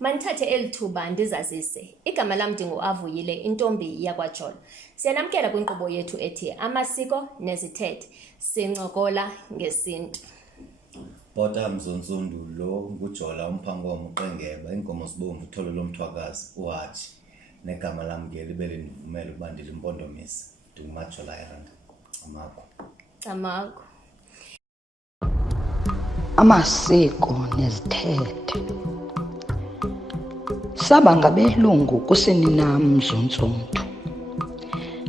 Manithathe elithuba ndizazise. Igama lam ndinguAvuyile, intombi yakwaJolo. Siyanamkela kwinkqubo yethu ethi amasiko nezithethe. Sincokola ngesintu. Bota Mzonsundu lo nguJola umphangomo uqengeba inkomo sibomvu uthole lomthwakazi uHaji negama lam ke libe lindivumela ukuba ndilimpondomise ndinguMajola Iranda Amako. Amasiko nezithethe. Saba ngabelungu kusenina Mzonsundu.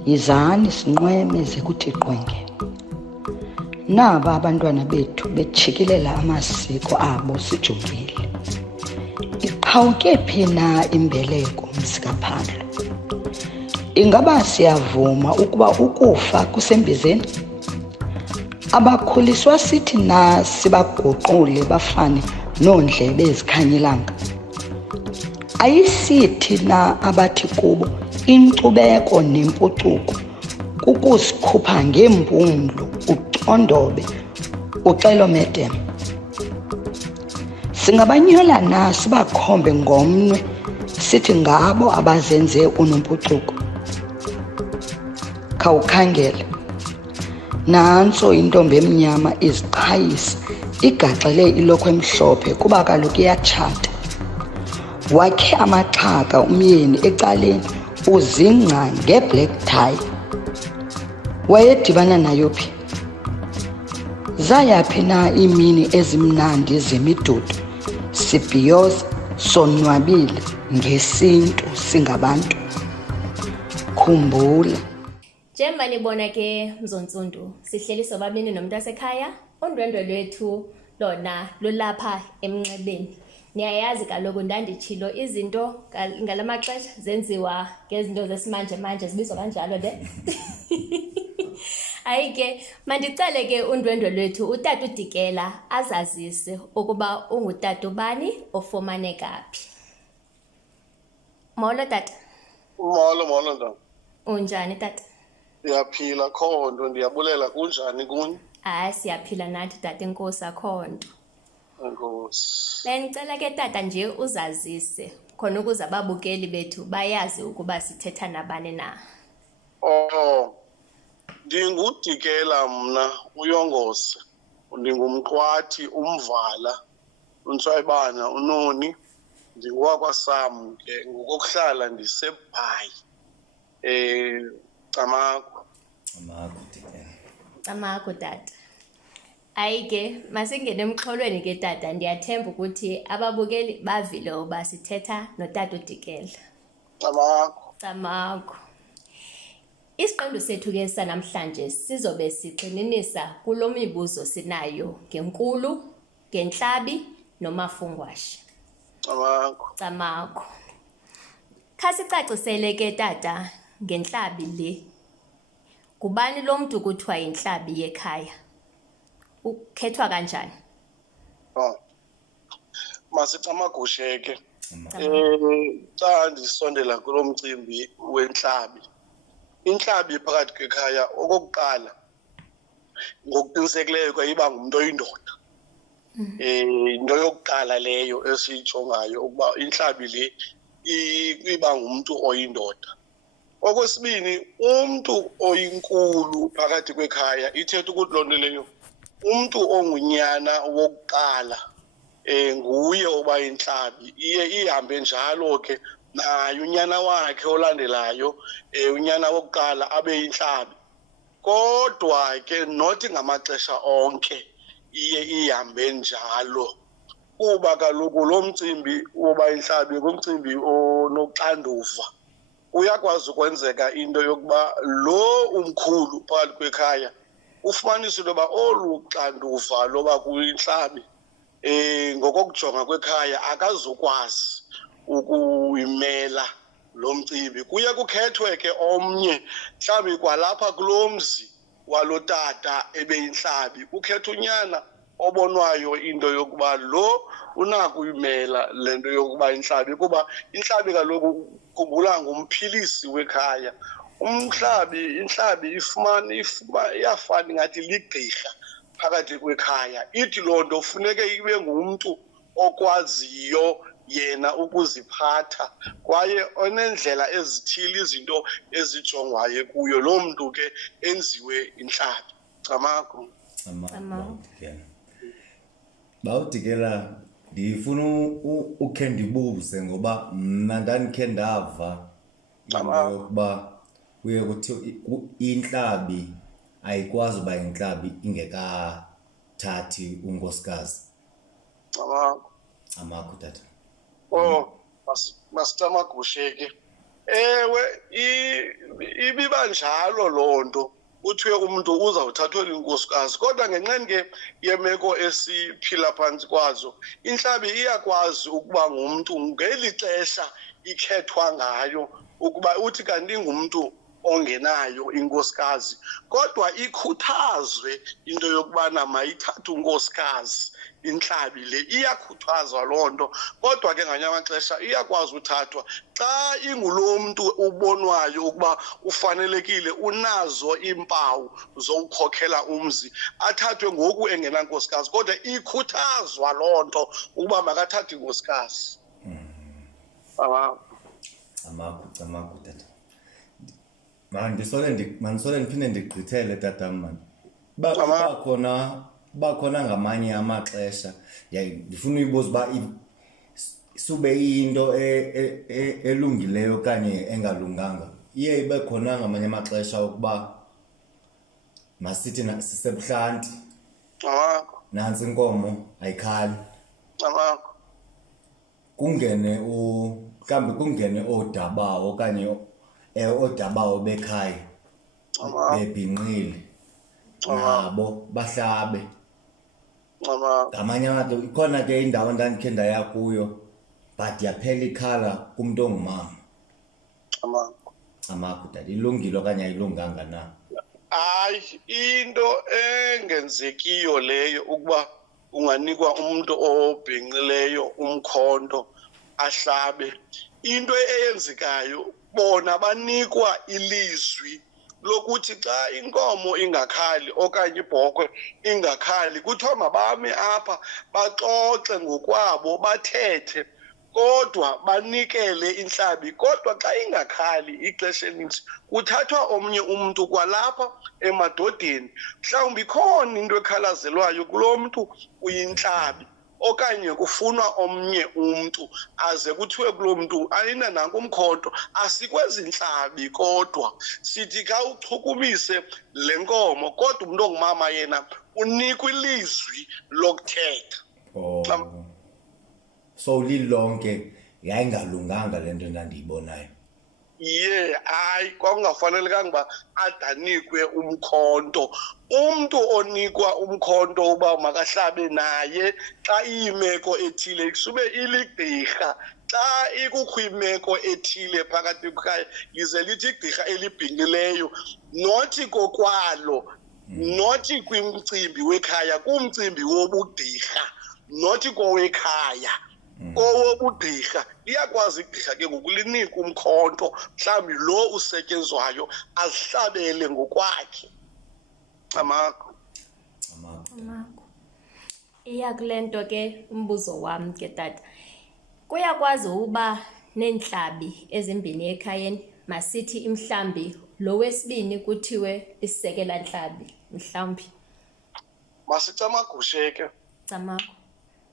Yizani sinqweme zekuthi qwenge. Naba abantwana bethu bejikilela amasiko abo sijongile. Iqhawuke phi na imbeleko mzikaphandle? Ingaba siyavuma ukuba ukufa kusembizeni? Abakhuliswa sithi na sibaguqule bafane noondlebe ezikhanyilanga? Ayisithi na abathi kubo inkcubeko nempucuko kukusikhupha ngempumlo ucondobe uxelomedem? Singabanyola na sibakhombe ngomnwe sithi ngabo abazenze unompucuko? Khawukhangele, nantso intombi emnyama iziqhayisa igaxele ilokhwe emhlophe kuba kaloku iyatshata. Wakhe amaxhaka umyeni ecaleni uzingca ngeblack tie. Wayedibana nayo phi? Zayaphi na imini ezimnandi zemidudu sibhiyoza sonwabile ngesintu singabantu? Khumbula. Njengoba nibona ke Mzonsundu, sihleli sobabini nomuntu wasekhaya. Undwendwe lwethu lona lulapha emnxebeni. Niyayazi kaloku ndanditshilo izinto ngalamaxesha zenziwa ngezinto zesimanje manje zibizwa kanjalo le. Ayike mandicele ke undwendwe lwethu utata uDikela azazise ukuba ungutata ubani ofumaneka phi. Molo tata. Molo nda. Unjani tata? Ndiyaphila khonto, ndiyabulela kunjani kuni? Hayi siyaphila nathi tata, inkosi akhonto. Enkosi. Bengicela ke tata nje uzazise khona ukuze ababukeli bethu bayazi ukuba sithetha nabani na. Ndingudikela mna uYongose. Ndingumqwathi umvala uNtswayibana uNoni. NdingowakwaSam ke ngokuhlala ndiseBhayi. Camako Dikela. Amako tata. Ayike masingene emxholweni ke tata, ndiyathemba ukuthi ababukeli bavile uba sithetha notata uDikela. Amako. Isiqendu sethu ke sanamhlanje sizobe sigxininisa kulo mibuzo sinayo ngenkulu, ngenhlabi nomafungwashe. Amako. Khasicacisele ke tata ngenhlabi le. Kubani lo mntu kuthiwa inhlabi yekhaya? Ukhethwa kanjani? Masicamagushe ke. Xa ndisondela kulo mcimbi wenhlabi. Inhlabi phakathi kwekhaya okokuqala ngokuqinisekileyo kwayiba ngumuntu oyindoda. Into yokuqala leyo esiyijongayo ukuba inhlabi le iba ngumuntu oyindoda. Okwesibini, umuntu oyinkulu phakathi kwekhaya ithetha ukuthi loo nto leyo umuntu ongunyana wokuqala nguye oba inhlabi. Iye ihambe njalo ke naye unyana wakhe olandelayo unyana wokuqala abe inhlabi. Kodwa ke nothi ngamaxesha onke iye ihambe njalo kuba kaloku lo mcimbi woba inhlabi ngumcimbi onoxanduva. Uyakwazi ukwenzeka into yokuba lo umkhulu phakathi kwekhaya ufumanise into yoba olu xanduva loba kuyinhlabi ngokokujonga kwekhaya akazukwazi ukuyimela lo mcimbi. Kuye kukhethwe ke omnye mhlawumbi kwalapha kulo mzi walo tata ebeyinhlabi ukhetha unyana obonwayo into yokuba lo unako uyimela le nto yokuba inhlabi, kuba inhlabi kaloku khumbula ngumphilisi wekhaya. Inhlabi iyafana ngathi ligqirha phakathi kwekhaya. Ithi loo nto funeke ibe ngumntu okwaziyo yena ukuziphatha kwaye onendlela ezithile izinto ezijongwayo kuyo loo mntu ke enziwe intlabi. Camagu. Bawudikela. Bawudikela ndifuna ukhe ndibuze ngoba mna ndandikhe ndava into yokuba kuye kuthi intlabi ayikwazi uba intlabi ingekathathi unkosikazi. Camagu tata. Masicamagushe ke. Ewe ibiba njalo loo nto. Kuthiwe umuntu uzawuthathwa inkosikazi kodwa ngenxeni ke yemeko esiphila phantsi kwazo intlabi iyakwazi ukuba ngumntu ngeli xesha ikhethwa ngayo ukuba uthi kanti ngumntu ongenayo inkosikazi kodwa ikhuthazwe into yokubana mayithathe unkosikazi. Intlabi le iyakhuthazwa loo nto kodwa ke ngamanye amaxesha iyakwazi uthathwa xa inguloo mntu ubonwayo ukuba ufanelekile unazo iimpawu zokukhokhela umzi athathwe ngoku engenankosikazi kodwa ikhuthazwa loo nto ukuba makathathe inkosikazi. Camagu tata. Mandisole ndiphinde ndigqithele tatam man. Bakhona ngamanye amaxesha ndifuna uyibuza uba sube iyinto elungileyo okanye engalunganga iye ibe khona ngamanye amaxesha ukuba masithi sisebuhlanti nantsi inkomo ayikhali kungene mhlawumbi kungene oodabawo okanye oodabawo bekhaya bebhinqile nabo bahlabe. Ngamanye amaxesha ikhona ke indawo ndandikhe ndaya kuyo but yaphela ikhala kumntu ongumama. Camagu tata ilungile okanye ayilunganga na? Hayi into engenzekiyo leyo ukuba unganikwa umuntu obhinqileyo umkhonto ahlabe. Into eyenzekayo bona banikwa ilizwi lokuthi xa inkomo ingakhali okanye ibhokhwe ingakhali kuthiwa mabame apha baxoxe ngokwabo bathethe kodwa banikele intlabi kodwa xa ingakhali ixesha elinintsi kuthathwa omnye umntu kwalapha emadodeni mhlawumbi ikhona into ekhalazelwayo kulo mntu uyintlabi okanye kufunwa omnye umntu aze kuthiwe kulo mntu ayina nanku umkhonto asikwezi ntlabi kodwa sithi ka uchukumise le nkomo kodwa umuntu ongumama yena unikwa ilizwi lokuthetha. So lilonke yayingalunganga le nto endandiyibonayo. Hayi kwakungafanelekanga uba adanikwe umkhonto. Umntu onikwa umkhonto uba makahlabe naye xa iyimeko ethile sube iligqirha xa ikukho imeko ethile phakathi ekhaya yize lithi igqirha elibhinqileyo nothi kokwalo nothi kwimcimbi wekhaya kumcimbi wobugqirha nothi kowekhaya kowobugqirha iyakwazi igqirha ke ngokulinika umkhonto mhlawumbi lo usetyenzwayo azihlabele ngokwakhe. Camagu. Iya kule nto ke umbuzo wam ke tata kuyakwazi uba neentlabi ezimbini ekhayeni masithi mhlawumbi lo wesibini kuthiwe isisekela ntlabi mhlawumbi. Masicamagushe ke. Camagu.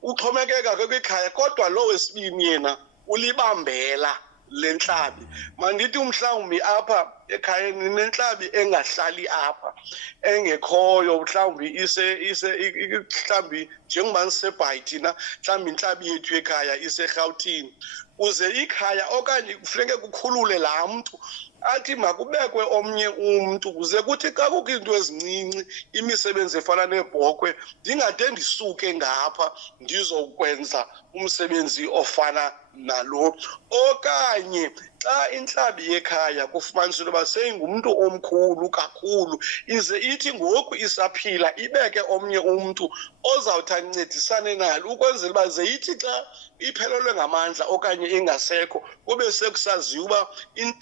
Uxhomekeka ke kwikhaya kodwa lo wesibini yena ulibambela le ntlabi. Mandithi mhlawumbi apha ekhayeni nentlabi engahlali apha engekhoyo mhlawumbi mhlawumbi njengoba nisebhayithi na mhlawumbi intlabi yethu ekhaya iseRhawutini uze ikhaya okanye kufuneke kukhulule laa mntu athi makubekwe omnye umntu kuze kuthi xa kukho into ezincinci imisebenzi efana neebhokhwe ndingade ndisuke ngapha ndizokwenza umsebenzi ofana nalo okanye xa intlabi yekhaya kufumanisa uba seyingumntu omkhulu kakhulu ize ithi ngoku isaphila ibeke omnye umntu ozawuthi ancedisane nalo ukwenzela uba ze ithi xa iphelelwe ngamandla okanye ingasekho kube sekusaziwa uba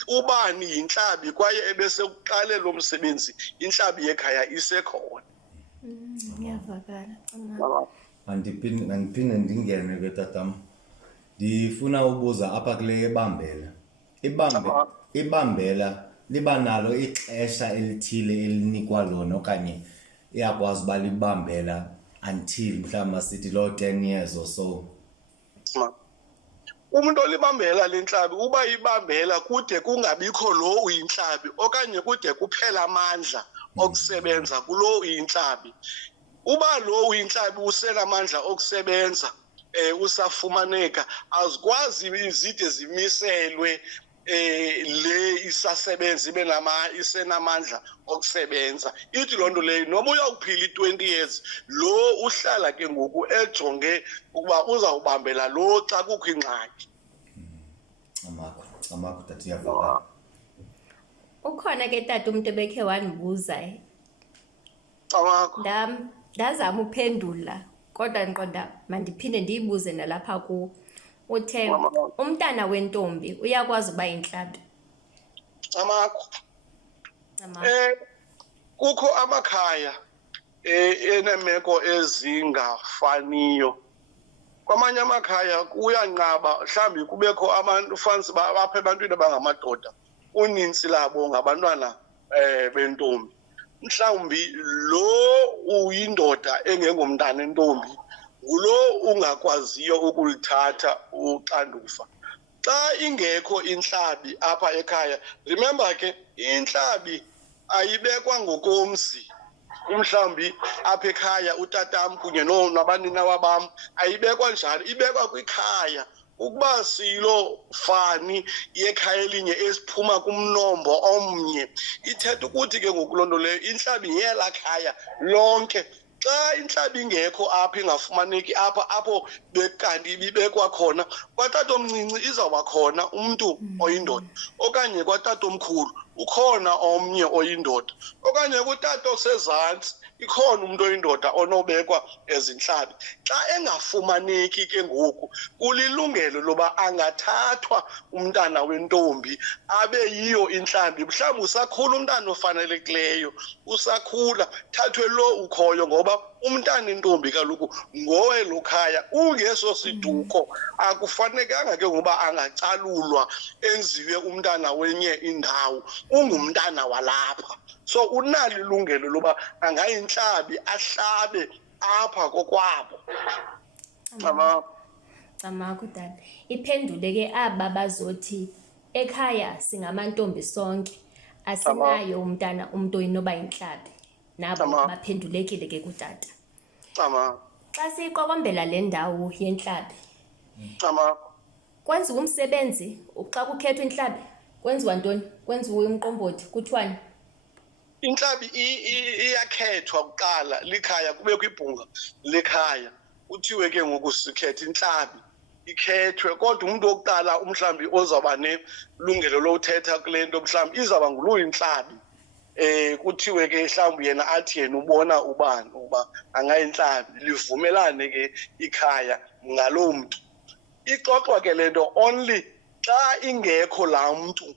ubani yintlabi kwaye ebesekuqale lo msebenzi intlabi yekhaya isekhona. Ngiyavakala. Andiphinde ndingene ke tatam Ndifuna ubuza apha kule ebambela. Ibambela liba nalo ixesha elithile elinikwa lona okanye iyakwazi uba libambela until mhlawumbi sithi loo 10 years or so. Umuntu olibambela lentlabi uba ibambela kude kungabikho lo uyintlabi okanye kude kuphela amandla okusebenza kulo uyintlabi. Uba lo uyintlabi usenamandla okusebenza usafumaneka azikwazi izide zimiselwe le isasebenza isenamandla okusebenza. Ithi loo nto leyo noma uyawuphila i-20 years lo uhlala ke ngoku ejonge ukuba uzawubambela lo xa kukho ingxaki. Amakho tata iyavakala. Ukhona ke tata umuntu ebekhe wandibuza Amakho. ndazama uphendula kodwa ndiqonda mandiphinde ndiyibuze nalapha kuwo. Uthe umntana wentombi uyakwazi uba yintlabi. Amakho. Kukho amakhaya enemeko ezingafaniyo. Kwamanye amakhaya kuyanqaba mhlawumbi kubekho abantu fansi bapha ebantwini abangamadoda uninzi labo ngabantwana bentombi. Mhlawumbi lo uyindoda engengomntana entombi ngulo ungakwaziyo ukulithatha uxanduva. Xa ingekho intlabi apha ekhaya, remember ke intlabi ayibekwa ngokomzi. Mhlawumbi apha ekhaya utatam kunye nabanina wabam ayibekwa njalo, ibekwa kwikhaya. Ukuba silo fani yekhaya elinye esiphuma kumnombo omnye ithetha ukuthi ke ngoku loo nto leyo intlabi yela khaya lonke. Xa intlabi ingekho apha ingafumaneki apho bekanti ibibekwa khona, kwatatomncinci izawuba khona umntu oyindoda okanye kwatatomkhulu ukhona omnye oyindoda okanye kutata osezantsi ikhona umuntu oyindoda onobekwa ezintlabi. Xa engafumaneki ke ngoku kulilungelo loba angathathwa umntana wentombi abe yiyo intlambi. Mhlawumbi usakhula umntana ofanelekileyo, usakhula, thathwe lo ukhoyo ngoba umntana intombi kaloku ngowe lo khaya ungeso siduko. Akufanekanga ke ngoba angacalulwa enziwe umntana wenye indawo, ungumntana walapha. So unalo ilungelo loba angayintlabi ahlabe apha kokwabo. Amakho tata. Iphendule ke aba bazothi ekhaya singamantombi sonke asinayo umntana umuntu oyinoba yintlabi. Nabo baphendulekile ke kutata. Xa siyiqokombela le ndawo yentlabi. Kwenziwa umsebenzi xa kukhethwa intlabi. Kwenziwa ntoni? Kwenziwa umqombothi kuthiwani? Intlabi iyakhethwa kuqala likhaya, kubekho ibhunga lekhaya. Kuthiwe ke ngoku sikhetha intlabi ikhethwe, kodwa umuntu wokuqala umhlambi ozawuba nelungelo lothetha kule nto mhlawumbi izawuba ngulo intlabi. Kuthiwe ke mhlawumbi yena athi yena ubona ubani uba angayintlabi, livumelane ke ikhaya ngaloo mntu. Ixoxwa ke le nto only xa ingekho laa mntu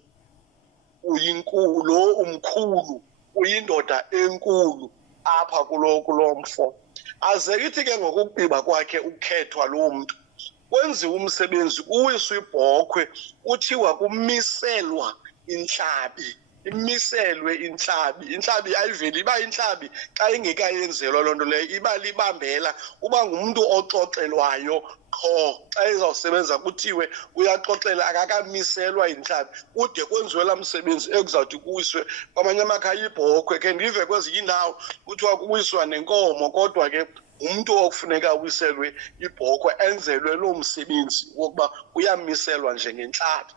uyinkulu, umkhulu, uyindoda enkulu apha kulo mfo. Aze ithi ke ngokugqiba kwakhe ukukhethwa loo mntu kwenziwa umsebenzi, kuwiswa ibhokhwe, kuthiwa kumiselwa intlabi. Imiselwe intlabi. Intlabi ayiveli iba intlabi xa ingekayenzelwa loo nto leyo, iba libambela, uba ngumuntu oxoxelwayo qho. Xa izawusebenza kuthiwe uyaxoxela, akakamiselwa intlabi kude kwenziwe laa msebenzi ekuzawuthi kuwiswe kwamanye amakhaya ibhokhwe. Ke ndive kwezinye iindawo kuthiwa kuwiswa nenkomo, kodwa ke umntu okufuneka awiselwe ibhokhwe enzelwe loo msebenzi wokuba uyamiselwa njengentlabi.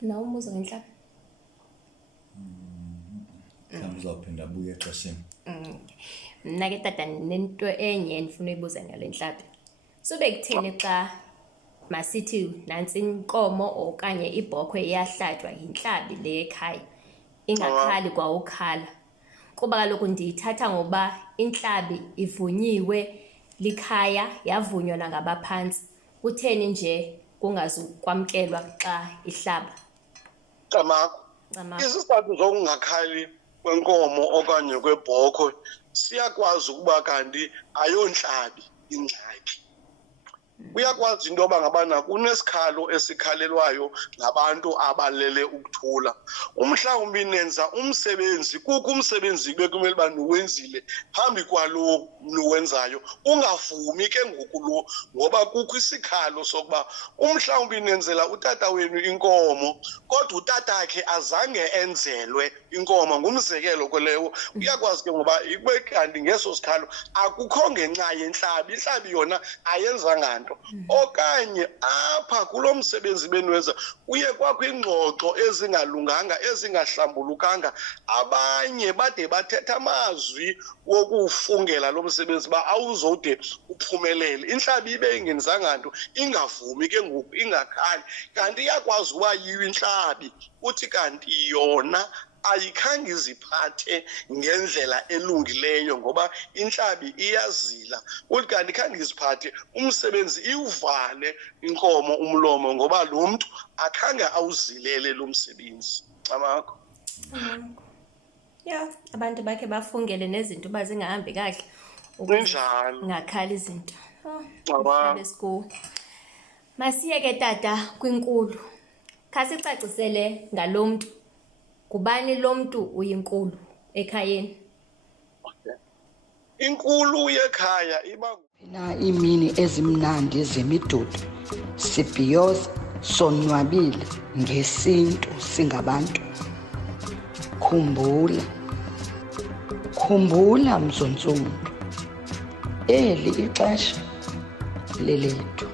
Nawo umuzo ngentlabi. Mhlawumbi uzawuphinda abuye exesheni. Mna ke tata nento enye endifuna uyibuza ngale ntlabi. Sube kutheni xa masithi nantsi inkomo okanye ibhokhwe iyahlatywa yintlabi le ekhaya ingakhali kwa ukhala? Kuba kaloku ndiyithatha ngoba intlabi ivunyiwe likhaya, yavunywa nangabaphantsi. Kutheni nje kungazukwamkelwa xa ihlaba? Amakho. Isizathu zokungakhali kwenkomo okanye kwebhokhwe siyakwazi ukuba kanti ayontlabi ingxaki. uyakwazi into yoba ngabana kunesikhalo esikhalelwayo ngabantu abalele ukuthula. Umhlawumbi nenza umsebenzi, kukho umsebenzi bekumele uba niwenzile phambi kwalo niwenzayo, ungavumi ke ngoku lo, ngoba kukho isikhalo sokuba umhlawumbi nenzela utata wenu inkomo kodwa utata akhe azange enzelwe inkomo. Ngumzekelo kweleyo, uyakwazi ke ngoba ikube kanti ngeso sikhalo akukho ngenxa yentlabi, intlabi yona ayenzanga nto. Okanye apha kulo msebenzi beniwenza kuye kwakho ingxoxo ezingalunganga, ezingahlambulukanga, abanye bade bathetha amazwi wokufungela lo msebenzi ba awuzode uphumelele. Intlabi ibe ingenzanga nto, ingavumi ke ngoku, ingakhali, kanti iyakwazi uba yiyo intlabi uthi kanti yona ayikhange iziphathe ngendlela elungileyo ngoba intlabi iyazila, uthi kanti khange iziphathe umsebenzi iwuvale inkomo umlomo ngoba lo mntu akhange awuzilele lo msebenzi. Amakho ya abantu bakhe bafungele nezinto uba zingahambi kahle kunjalo, ngakhali izinto. Aba. Besikuwo masiye ke tata kwinkulu, khasicacisele ngalo mntu. Kubani lo mntu uyinkulu ekhayeni? Inkulu yekhaya iba na imini ezimnandi zemidudu, sibhiyoza, sonwabile ngesintu singabantu. Khumbula Mzontsundu, eli ixesha lelethu.